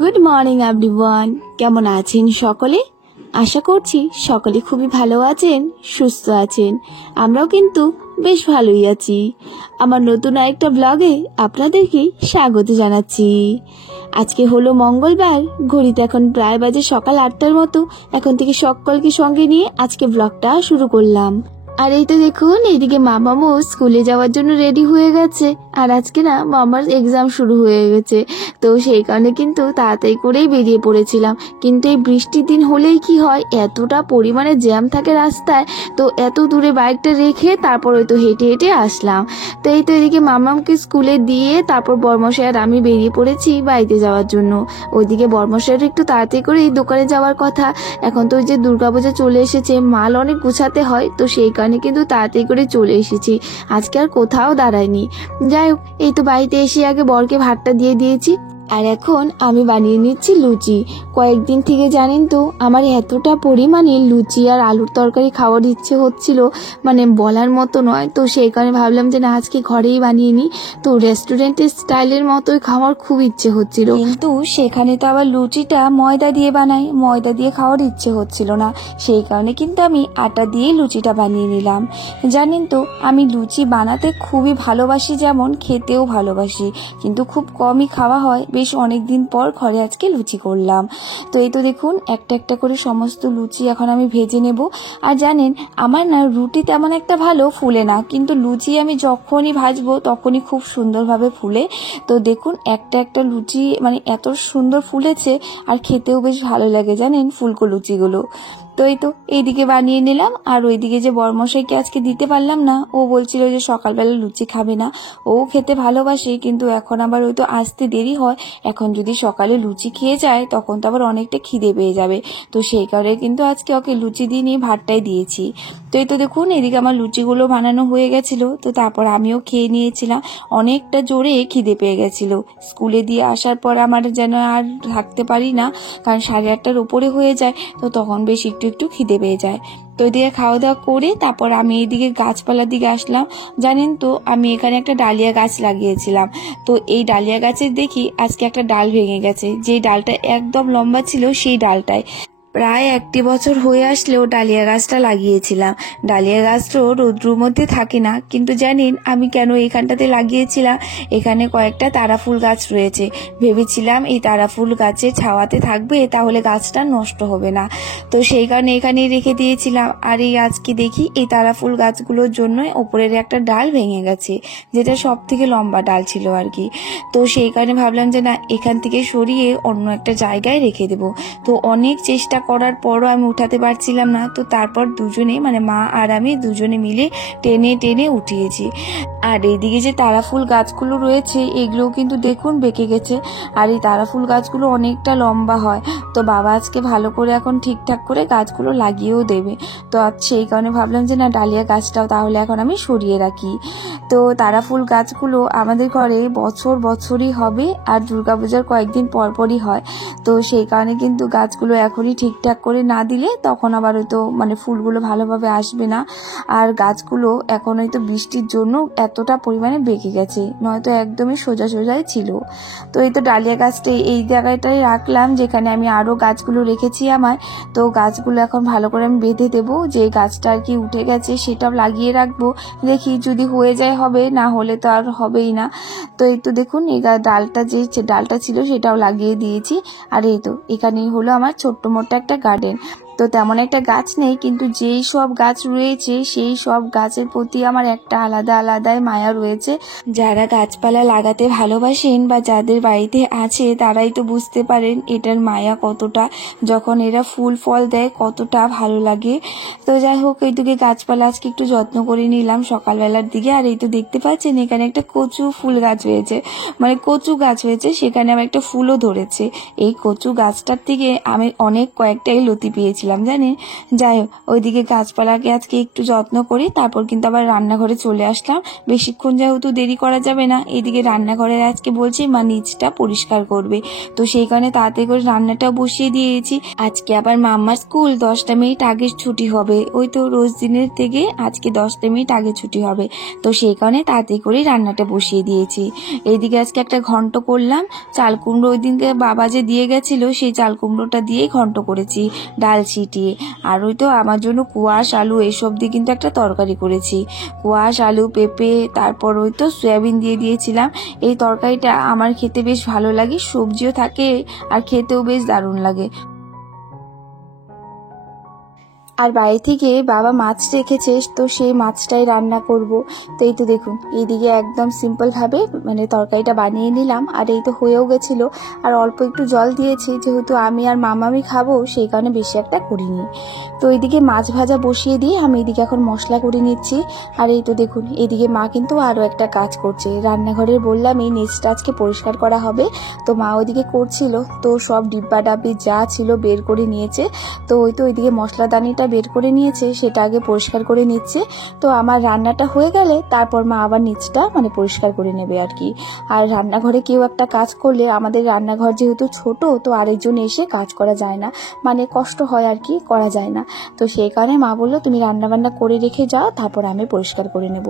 Good morning everyone, কেমন আছেন সকলে? আশা করছি সকলে খুবই ভালো আছেন, সুস্থ আছেন। আমরাও কিন্তু বেশ ভালোই আছি। আমার নতুন আরেকটা ব্লগে আপনাদেরকে স্বাগত জানাচ্ছি। আজকে হলো মঙ্গলবার, ঘড়িতে এখন প্রায় বাজে সকাল 8টার মতো। এখন থেকে সকলকে সঙ্গে নিয়ে আজকে ব্লগটা শুরু করলাম। আর এই তো দেখুন, এইদিকে মামামু স্কুলে যাওয়ার জন্য রেডি হয়ে গেছে। আর আজকে না মামার এক্সাম শুরু হয়ে গেছে, তো সেই কারণে কিন্তু তাড়াতাড়ি করেই বেরিয়ে পড়েছিলাম। কিন্তু এই বৃষ্টির দিন হলেই কি হয়, এতটা পরিমাণে জ্যাম থাকে রাস্তায়, তো এত দূরে বাইকটা রেখে তারপর ওই তো হেঁটে হেঁটে আসলাম। তো এই তো এদিকে মামামকে স্কুলে দিয়ে তারপর বর্মশাই আর আমি বেরিয়ে পড়েছি বাড়িতে যাওয়ার জন্য। ওইদিকে বর্মশাইয়ের একটু তাড়াতাড়ি করে এই দোকানে যাওয়ার কথা। এখন তো ওই যে দুর্গাপূজা চলে এসেছে, মাল অনেক গুছাতে হয়, তো সেই কারণে কিন্তু তাড়াতাড়ি করে চলে এসেছি। আজকে আর কোথাও দাঁড়াইনি। যাই হোক, এই তো বাড়িতে এসে আগে বরকে ভাতটা দিয়ে দিয়েছি। আর এখন আমি বানিয়ে নিচ্ছি লুচি। কয়েকদিন থেকে জানেন তো আমার এতটা পরিমাণে লুচি আর আলুর তরকারি খাওয়ার ইচ্ছে হচ্ছিল, মানে বলার মতো নয়। তো সেই কারণে ভাবলাম যে না, আজকে ঘরেই বানিয়ে নিই। তো রেস্টুরেন্টের স্টাইলের মতোই খাওয়ার খুব ইচ্ছে হচ্ছিল, কিন্তু সেখানে তো আবার লুচিটা ময়দা দিয়ে বানাই, ময়দা দিয়ে খাওয়ার ইচ্ছে হচ্ছিল না। সেই কারণে কিন্তু আমি আটা দিয়ে লুচিটা বানিয়ে নিলাম। জানেন তো আমি লুচি বানাতে খুবই ভালোবাসি, যেমন খেতেও ভালোবাসি, কিন্তু খুব কমই খাওয়া হয়। বেশ অনেক দিন পর ঘরে আজকে লুচি করলাম। তো এই তো দেখুন, একটা একটা করে সমস্ত লুচি এখন আমি ভেজে নেব। আর জানেন, আমার না রুটি তেমন একটা ভালো ফুলে না, কিন্তু লুচি আমি যখনই ভাজবো তখনই খুব সুন্দরভাবে ফুলে। তো দেখুন, একটা একটা লুচি মানে এত সুন্দর ফুলেছে, আর খেতেও বেশ ভালো লাগে জানেন ফুলকো লুচিগুলো। তো এই তো এইদিকে বানিয়ে নিলাম। আর ওইদিকে যে বরমশাইকে আজকে দিতে পারলাম না, ও বলছিল যে সকালবেলা লুচি খাবে না, ও খেতে ভালোবাসে, কিন্তু এখন আবার ওই তো আসতে দেরি হয়। এখন যদি সকালে লুচি খেয়ে যায় তখন তো আবার অনেকটা খিদে পেয়ে যাবে। তো সেই কারণে কিন্তু আজকে ওকে লুচি দিয়ে নিয়ে ভাতটাই দিয়েছি। তো এই তো দেখুন, এদিকে আমার লুচিগুলো বানানো হয়ে গেছিলো, তো তারপর আমিও খেয়ে নিয়েছিলাম। অনেকটা জোরে খিদে পেয়ে গেছিলো। স্কুলে দিয়ে আসার পর আমার যেন আর থাকতে পারি না, কারণ 8:30টার উপরে হয়ে যায়, তো তখন বেশ একটু একটু খিদে পেয়ে যায়। তো ওইদিকে খাওয়া দাওয়া করে তারপর আমি এইদিকে গাছপালার দিকে আসলাম। জানেন তো আমি এখানে একটা ডালিয়া গাছ লাগিয়েছিলাম, তো এই ডালিয়া গাছের দেখি আজকে একটা ডাল ভেঙে গেছে। যেই ডালটা একদম লম্বা ছিল সেই ডালটায় প্রায় 1 বছর হয়ে আসলেও ডালিয়া গাছটা লাগিয়েছিলাম। ডালিয়া গাছ তো রৌদ্রুর মধ্যে থাকে না, কিন্তু জানেন আমি কেন এখানটাতে লাগিয়েছিলাম? এখানে কয়েকটা তারা ফুল গাছ রয়েছে, ভেবেছিলাম এই তারা ফুল গাছের ছাওয়াতে থাকবে, তাহলে গাছটা নষ্ট হবে না। তো সেই কারণে এখানেই রেখে দিয়েছিলাম। আর এই আজকে দেখি এই তারা ফুল গাছগুলোর জন্য ওপরের একটা ডাল ভেঙে গেছে, যেটা সব থেকে লম্বা ডাল ছিল আর কি। তো সেই কারণে ভাবলাম যে না, এখান থেকে সরিয়ে অন্য একটা জায়গায় রেখে দেবো। তো অনেক চেষ্টা করার পরও আমি উঠাতে পারছিলাম না। তো তারপর দুজনে মানে মা আর আমি দুজনে মিলে টেনে টেনে উঠিয়েছি। আর এইদিকে যে তারা ফুল গাছগুলো রয়েছে এগুলোও কিন্তু দেখুন বেঁকে গেছে। আর এই তারা ফুল গাছগুলো অনেকটা লম্বা হয়, তো বাবা আজকে ভালো করে এখন ঠিকঠাক করে গাছগুলো লাগিয়েও দেবে। তো সেই কারণে ভাবলাম যে না, ডালিয়া গাছটাও তাহলে এখন আমি সরিয়ে রাখি। তো তারা ফুল গাছগুলো আমাদের ঘরে বছর বছরই হবে, আর দুর্গাপূজার কয়েকদিন পরপরই হয়। তো সেই কারণে কিন্তু গাছগুলো এখনই ঠিকঠাক করে না দিলে তখন আবার হয়তো মানে ফুলগুলো ভালোভাবে আসবে না। আর গাছগুলো এখন হয়তো বৃষ্টির জন্য এতটা পরিমাণে বেঁকে গেছে, নয়তো একদমই সোজা সোজাই ছিল। তো এই তো ডালিয়া গাছটা এই জায়গাটাই রাখলাম যেখানে আমি আরও গাছগুলো রেখেছি আমার। তো গাছগুলো এখন ভালো করে আমি বেঁধে দেবো। যে গাছটা আর কি উঠে গেছে সেটাও লাগিয়ে রাখবো, দেখি যদি হয়ে যায় হবে, না হলে তো আর হবেই না। তো এই তো দেখুন, এই ডালটা যে ডালটা ছিল সেটাও লাগিয়ে দিয়েছি। আর এই তো এখানেই হলো আমার ছোট্ট মোট্ট একটা গার্ডেন। তো তেমন একটা গাছ নেই, কিন্তু যেই সব গাছ রয়েছে সেই সব গাছের প্রতি আমার একটা আলাদা আলাদাই মায়া রয়েছে। যারা গাছপালা লাগাতে ভালোবাসেন বা যাদের বাড়িতে আছে তারাই তো বুঝতে পারেন এটার মায়া কতটা, যখন এরা ফুল ফল দেয় কতটা ভালো লাগে। তো যাই হোক, এইদিকে গাছপালা আজকে একটু যত্ন করে নিলাম সকালবেলার দিকে। আর এই তো দেখতে পাচ্ছেন এখানে একটা কচু ফুল গাছ হয়েছে, মানে কচু গাছ হয়েছে, সেখানে আমার একটা ফুলও ধরেছে। এই কচু গাছটার থেকে আমি কয়েকটাই লতি পেয়েছিলাম। গেছিলাম জানেন। যাই হোক, ওইদিকে গাছপালাকে আজকে একটু যত্ন করি, তারপর কিন্তু আবার রান্নাঘরে চলে আসলাম। বেশিক্ষণ যেহেতু দেরি করা যাবে না, এইদিকে রান্নাঘরে আজকে বলছি মা নিচটা পরিষ্কার করবে, তো সেই কারণে তাড়াতাড়ি করে রান্নাটা বসিয়ে দিয়েছি। আজকে আবার মাম্মার স্কুল 10টা মিনিট আগে ছুটি হবে, ওই তো রোজ দিনের থেকে আজকে 10টা মিনিট আগে ছুটি হবে, তো সেই কারণে তাড়াতাড়ি করে রান্নাটা বসিয়ে দিয়েছি। এইদিকে আজকে একটা ঘন্ট করলাম, চাল কুমড়ো ওই দিনকে বাবা যে দিয়ে গেছিল সেই চাল কুমড়োটা দিয়েই ঘন্ট করেছি ডাল ছিটিয়ে। আর ওই তো আমার জন্য কুয়াশ আলু এইসব দিয়ে কিন্তু একটা তরকারি করেছি, কুয়াশ আলু পেঁপে, তারপর ওই তো সয়াবিন দিয়ে দিয়েছিলাম। এই তরকারিটা আমার খেতে বেশ ভালো লাগে, সবজিও থাকে আর খেতেও বেশ দারুণ লাগে। আর বাইরে থেকে বাবা মাছ রেখেছে, তো সেই মাছটাই রান্না করব। তো এই তো দেখুন, এইদিকে একদম সিম্পলভাবে মানে তরকারিটা বানিয়ে নিলাম, আর এই তো হয়েও গেছিলো। আর অল্প একটু জল দিয়েছি, যেহেতু আমি আর মামামি খাবো সেই কারণে বেশি একটা করিনি। তো এইদিকে মাছ ভাজা বসিয়ে দিয়ে আমি এদিকে এখন মশলা করে নিচ্ছি। আর এই তো দেখুন, এইদিকে মা কিন্তু আরও একটা কাজ করছে রান্নাঘরে, বললাম এই নিচটা আজকে পরিষ্কার করা হবে, তো মা ওইদিকে করছিল, তো সব ডিব্বা ডাব্বি যা ছিল বের করে নিয়েছে। তো ওই তো ওইদিকে মশলাদানিটা বের করে নিয়েছে, সেটা আগে পরিষ্কার করে নিচ্ছে। তো আমার রান্নাটা হয়ে গেলে তারপর মা আবার নিচটা মানে পরিষ্কার করে নেবে আর কি। আর রান্নাঘরে কেউ একটা কাজ করলে, আমাদের রান্নাঘর যেহেতু ছোট, তো আরেকজন এসে কাজ করা যায় না, মানে কষ্ট হয় আর কি, করা যায় না। তো সেই কারণে মা বললো তুমি রান্না বান্না করে রেখে যাও, তারপর আমি পরিষ্কার করে নেব।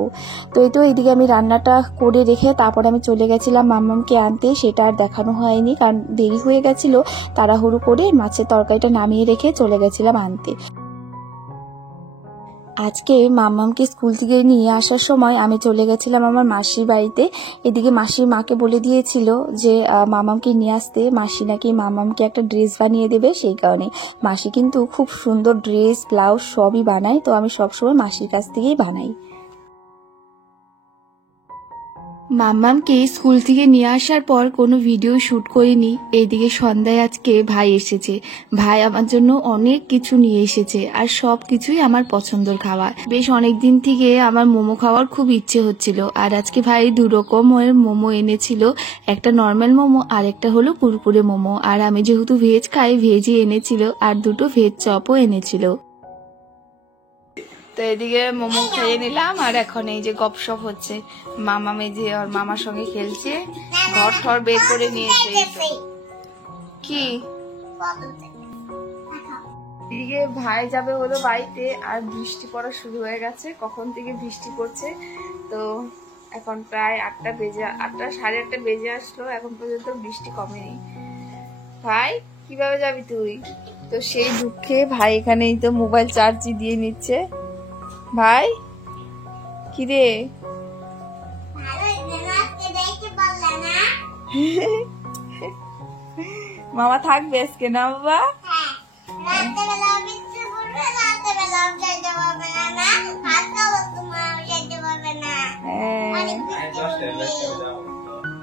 তো এই তো এইদিকে আমি রান্নাটা করে রেখে তারপর আমি চলে গেছিলাম মাম্মামকে আনতে, সেটা আর দেখানো হয়নি কারণ দেরি হয়ে গেছিলো। তাড়াহুড়ো করে মাছের তরকারিটা নামিয়ে রেখে চলে গেছিলাম আনতে। আজকে মাম্মামকে স্কুল থেকে নিয়ে আসার সময় আমি চলে গেছিলাম আমার মাসির বাড়িতে। এদিকে মাসির মাকে বলে দিয়েছিল যে মাম্মামকে নিয়ে আসতে, মাসি নাকি মাম্মামকে একটা ড্রেস বানিয়ে দেবে, সেই কারণে। মাসি কিন্তু খুব সুন্দর ড্রেস ব্লাউজ সবই বানায়, তো আমি সবসময় মাসির কাছ থেকেই বানাই। মাম্মামকে স্কুল থেকে নিয়ে আসার পর কোনো ভিডিও শ্যুট করিনি। এইদিকে সন্ধ্যায় আজকে ভাই এসেছে, ভাই আমার জন্য অনেক কিছু নিয়ে এসেছে, আর সব কিছুই আমার পছন্দের খাবার। বেশ অনেক দিন থেকে আমার মোমো খাওয়ার খুব ইচ্ছে হচ্ছিল, আর আজকে ভাই 2 রকমের মোমো এনেছিল, একটা নর্মাল মোমো আর একটা হলো কুরকুরে মোমো। আর আমি যেহেতু ভেজ খাই, ভেজই এনেছিল, আর 2টো ভেজ চপও এনেছিল। তো এদিকে মোমো খেয়ে নিলাম, আর এখন এই যে গপসপ হচ্ছে, মামা মেজে আর মামার সঙ্গে খেলছে, ঘর ঠর বের করে নিয়েছে। কি এদিকে ভাই যাবে হলো বাড়িতে, আর বৃষ্টি পড়া শুরু হয়ে গেছে, কখন থেকে বৃষ্টি পড়ছে। তো এখন প্রায় 8টা সাড়ে 8টা বেজে আসলো, এখন পর্যন্ত বৃষ্টি কমেনি। ভাই কিভাবে যাবি তুই? তো সেই দুঃখে ভাই এখানে তো মোবাইল চার্জই দিয়ে নিচ্ছে। ভাই কি রে? মামা থাকবে আজকে না বাবা?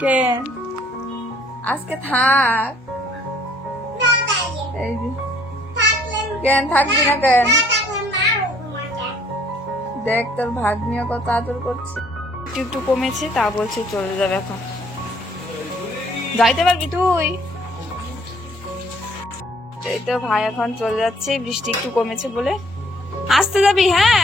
কেন আজকে থাক? কেন থাকবি না কেন? দেখ তোর ভাগ্নিও কত আদর করছে। একটু কমেছে, তা বলছে চলে যাবে এখন। যাইতে পারবি তুই? এই তো ভাই এখন চলে যাচ্ছে, বৃষ্টি একটু কমেছে বলে। আসতে যাবি? হ্যাঁ